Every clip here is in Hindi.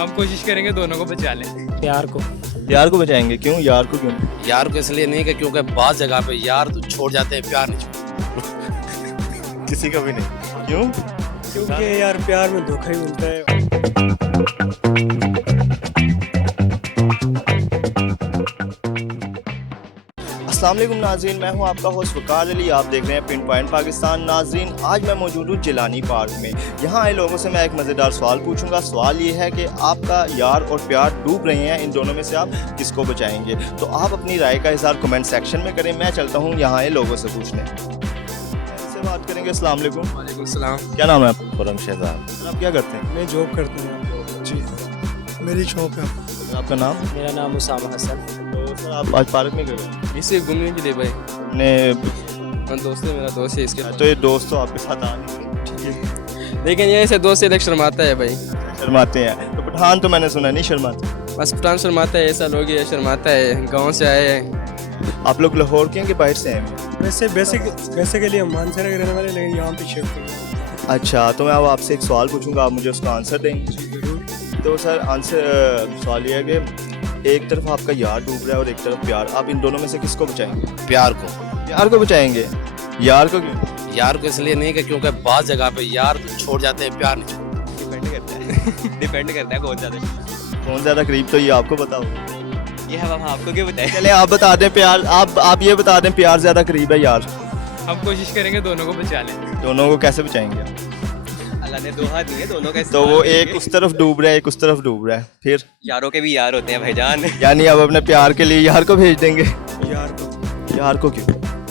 हम कोशिश करेंगे दोनों को बचा लें। प्यार को। यार को बचाएंगे, क्यों यार को क्यों? यार को इसलिए नहीं कि क्योंकि बहुत जगह पे यार तो छोड़ जाते हैं, प्यार नहीं छोड़ते। किसी का भी नहीं, क्यों? क्योंकि यार प्यार में धोखा ही मिलता है। अस्सलाम वालेकुम नाज़रीन, मैं हूं आपका होस्ट वकार अली। आप देख रहे हैं पिन पॉइंट पाकिस्तान। नाज़रीन, आज मैं मौजूद हूं जिलानी पार्क में। यहां आए लोगों से मैं एक मज़ेदार सवाल पूछूंगा। सवाल ये है कि आपका यार और प्यार डूब रहे हैं, इन दोनों में से आप किसको बचाएंगे? तो आप अपनी राय का इज़हार कमेंट सेक्शन में करें। मैं चलता हूँ यहाँ आए लोगों से पूछने। इससे बात करेंगे। अस्सलाम वालेकुम। वालेकुम सलाम। क्या नाम है आपका? खुरम शहजाद। आप क्या करते हैं? मैं जॉब करता हूँ जी, मेरी शॉप है। आपका नाम? मेरा नाम उसामा हसन। तो सर आप आज पार्क में गए हो? इसे घूमने के लिए भाई, अपने दोस्त है, मेरा दोस्त है इसके तो ये दोस्त तो आपके साथ आ नहीं रहे, ठीक है? लेकिन ये ऐसे दोस्त से एक शर्माता है भाई। शर्माते हैं तो पठान तो मैंने सुना नहीं शर्माते। बस पठान शर्माता है, ऐसा लोग ये शर्माता है, गांव से आए हैं। आप लोग लाहौर के हैं कि बाहर से हैं? वैसे बेसिकली हम मानसरा के रहने वाले, लेकिन यहाँ पे शिफ्ट हुए हैं। अच्छा, तो मैं अब आपसे एक सवाल पूछूंगा, आप मुझे उसका आंसर देंगे? तो सर आंसर सवाल ये है कि एक तरफ आपका यार डूब रहा है और एक तरफ प्यार, आप इन दोनों में से किसको बचाएंगे? प्यार को। प्यार को बचाएंगे। यार को क्यों? यार को इसलिए नहीं कि क्योंकि बहुत जगह पे यार तो छोड़ जाते हैं, प्यार नहीं छोड़ते। डिपेंड करता है कौन ज़्यादा। कौन ज़्यादा करीब, तो ये आपको बताओ। ये हम आपको क्यों बताएं? चले आप बता दें। प्यार आप ये बता दें, प्यार ज़्यादा करीब है यार? हम कोशिश करेंगे दोनों को बचा लें। दोनों को कैसे बचाएंगे? अल्लाह ने दो हाथ दिए, दोनों का तो वो एक उस तरफ डूब रहा है, एक उस तरफ डूब रहा है, फिर यारों के भी यार होते हैं भाईजान। यानी अब अपने प्यार के लिए यार को भेज देंगे। यार को। यार को क्यों?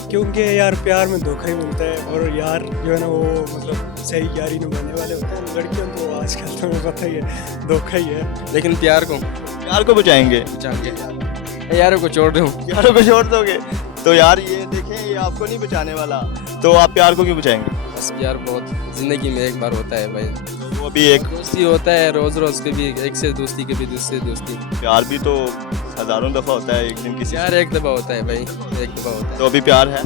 क्योंकि यार प्यार में धोखा ही मिलता है, और यार जो है ना वो मतलब सही यारी निभाने वाले होते हैं। लड़कियों तो आजकल तो हमें पता ही है, धोखा ही है। लेकिन प्यार को प्यार को बचाएंगे। बचाएंगे। यारों को छोड़ दूँ। यारों को छोड़ दोगे? तो यार ये देखें, ये आपको नहीं बचाने वाला, तो आप प्यार को क्यों बचाएंगे? बस प्यार बहुत जिंदगी में एक बार होता है भाई। वो भी एक दोस्ती होता है रोज रोज के भी, एक से दोस्ती के भी, दूसरे दोस्ती। प्यार भी तो हजारों दफा होता है, एक दिन किसी प्यार एक दफा होता है भाई, एक दफा होता है। तो अभी प्यार है?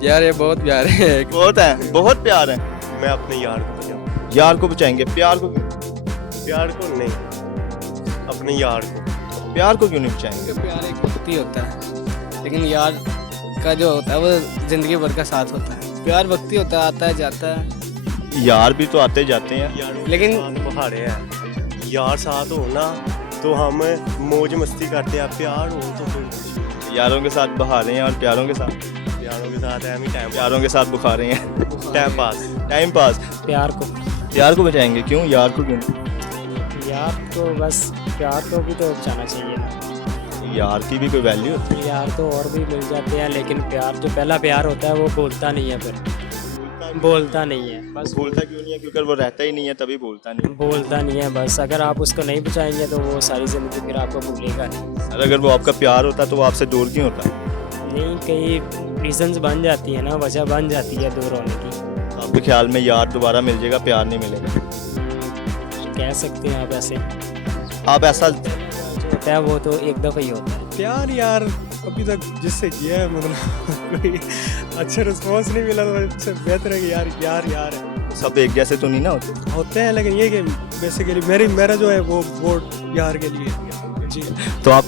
प्यार है, बहुत प्यार है। बहुत है, बहुत प्यार है। मैं अपने यार को बचाऊं। यार को बचाएंगे। प्यार को क्यों? प्यार को नहीं, अपने यार को। प्यार को क्यों नहीं बचाएंगे? प्यार एक वक्ती होता है, लेकिन यार का जो होता है वो जिंदगी भर का साथ होता है। प्यार वक्ती होता है, आता है जाता है। यार भी तो आते जाते हैं। लेकिन बहारे हैं, यार साथ हो ना तो हम मौज मस्ती करते हैं, प्यार हो तो फिर यारों के साथ बहारें हैं और प्यारों के साथ है टाइम प्यारों के साथ बुखारें हैं। Time pass. Time pass. प्यार को। प्यार को बचाएंगे, क्यों? यार को क्यों? यार तो बस प्यार को भी तो बचाना चाहिए ना। यार की भी कोई वैल्यू होती है? यार तो और भी मिल जाते हैं, लेकिन प्यार जो पहला प्यार होता है वो बोलता नहीं है, फिर बोलता नहीं है बस। भूलता क्यों नहीं है? क्योंकि वो रहता ही नहीं है, तभी भूलता नहीं। बोलता नहीं है बस। अगर आप उसको नहीं बचाएंगे तो वो सारी ज़िंदगी फिर आपको भूलेगा नहीं। सर अगर वो आपका प्यार होता तो वो आपसे दूर क्यों होता? नहीं, कई रीजंस बन जाती है ना, वजह बन जाती है दूर होने की। आपके ख्याल में यार दोबारा मिल जाएगा, प्यार नहीं मिलेगा? कह सकते हैं आप ऐसे। आप ऐसा जो होता है वो तो एक दफ़ा ही होता है। प्यार यार अभी तक जिससे किया है, मतलब कोई अच्छा रिस्पॉन्स नहीं मिला, तो इससे बेहतर है कि यार यार यार है। सब एक जैसे तो नहीं ना होते हैं, लेकिन ये कि बेसिकली मेरा जो है वो वोट यार के लिए जी। तो आप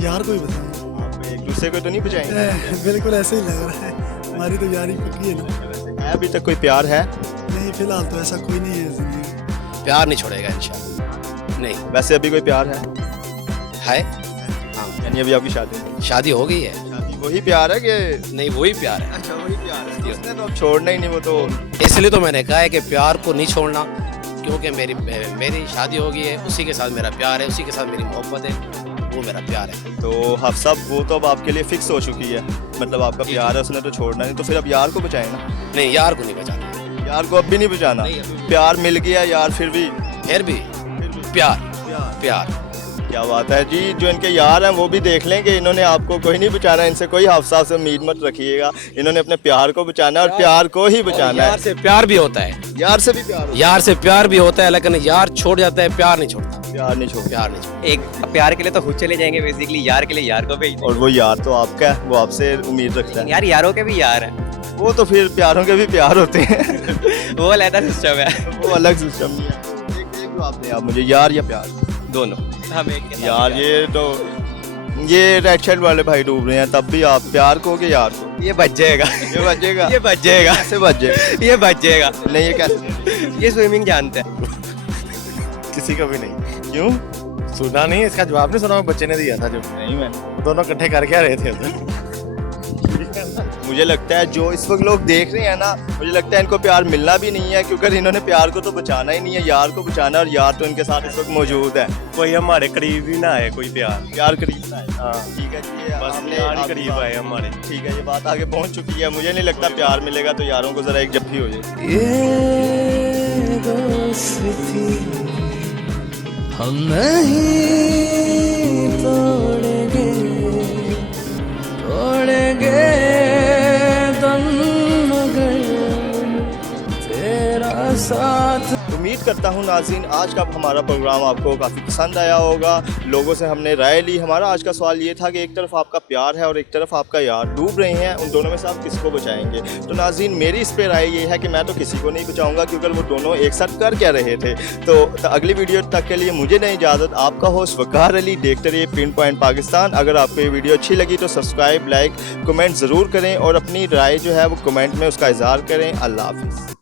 यार को ही बताएं। आप एक दूसरे को तो नहीं बचाएंगे? बिल्कुल ऐसे ही लग रहा है, हमारी तो यारी पक्की है ना। है अभी तक कोई प्यार है? नहीं, फिलहाल तो ऐसा कोई नहीं है जिंदगी। प्यार नहीं छोड़ेगा इंशाल्लाह। नहीं वैसे अभी कोई प्यार है? है, यानी अभी आपकी शादी नहीं? शादी हो गई है। शादी वही प्यार है कि? नहीं, वही प्यार है। अच्छा वही प्यार है, उसने तो अब छोड़ना ही नहीं, वो तो। इसलिए तो मैंने कहा है कि प्यार को नहीं छोड़ना, क्योंकि मेरी शादी हो गई है, उसी के साथ मेरा प्यार है, उसी के साथ मेरी मोहब्बत है, वो मेरा प्यार है। तो हफ्सा वो तो अब आपके लिए फिक्स हो चुकी है, मतलब आपका प्यार है, उसने तो छोड़ना नहीं, तो फिर अब यार को बचाए ना। नहीं, यार को नहीं बचाना। यार को अब भी नहीं बचाना? नहीं, अभी भी। प्यार मिल गया यार, फिर भी फिर भी प्यार प्यार। क्या बात है जी। जो इनके यार हैं वो भी देख लें कि इन्होंने आपको कोई नहीं बचाना, इनसे कोई हादसा से उम्मीद मत रखिएगा। इन्होंने अपने प्यार को बचाना है और प्यार को ही बचाना यार है। से प्यार भी होता है, यार से भी प्यार यार से प्यार भी होता है, लेकिन यार छोड़ जाता है, प्यार नहीं छोड़ता। प्यार नहीं छोड़। प्यार नहीं छोड़ता। एक प्यार के लिए तो खुद चले जाएंगे, बेसिकली यार के लिए यार को भेज और वो यार तो आपका है, वो आपसे उम्मीद रखता है। यार यारों के भी यार है। वो तो फिर प्यारों के भी प्यार होते हैं। वो अलग सिस्टम है। वो अलग सिस्टम है। एक जवाब दें आप मुझे, यार या प्यार? दोनों हम एक के साथ यार ये रेड शर्ट वाले भाई डूब रहे हैं, तब भी आप प्यार कहोगे यार को? ये बच जाएगा, ये बचेगा? ये बच जाएगा, कैसे बच जाएगा? ये बच जाएगा। नहीं, ये कैसे? ये स्विमिंग जानते हैं। किसी को भी नहीं। क्यों? सुना नहीं, इसका जवाब नहीं सुना, बच्चे ने दिया था जो। नहीं, मैं दोनों इकट्ठे कर क्या रहे थे उधर? मुझे लगता है जो इस वक्त लोग देख रहे हैं ना, मुझे लगता है इनको प्यार मिलना भी नहीं है, क्योंकि इन्होंने प्यार को तो बचाना ही नहीं है, यार को बचाना, और यार तो इनके साथ इस वक्त मौजूद है। कोई हमारे करीब ही ना आए, कोई प्यार। प्यार करीब ना है। हाँ, ठीक है जी, ये बस हमने प्यार ही आपकी करीब बात- आए हमारे। ठीक है, ये बात आगे पहुंच चुकी है। मुझे नहीं लगता प्यार मिलेगा तो यारों को जरा एक जफ्फी हो जाए। ये दोस्ती हम नहीं तोड़ेंगे, तोड़ेंगे दम मगर तेरा साथ। उम्मीद करता हूँ नाज़रीन आज का हमारा प्रोग्राम आपको काफ़ी पसंद आया होगा। लोगों से हमने राय ली। हमारा आज का सवाल ये था कि एक तरफ आपका प्यार है और एक तरफ आपका यार डूब रहे हैं, उन दोनों में से आप किसको बचाएंगे? तो नाज़रीन मेरी इस पर राय ये है कि मैं तो किसी को नहीं बचाऊंगा, क्योंकि वो दोनों एक साथ कर क्या रहे थे। तो अगली वीडियो तक के लिए मुझे नहीं इजाज़त। आपका होस्ट वकार अली, देखते रहिए पिन पॉइंट पाकिस्तान। अगर आपको ये वीडियो अच्छी लगी तो सब्सक्राइब, लाइक, कमेंट ज़रूर करें और अपनी राय जो है वो कमेंट में उसका इजहार करें। अल्लाह हाफिज़।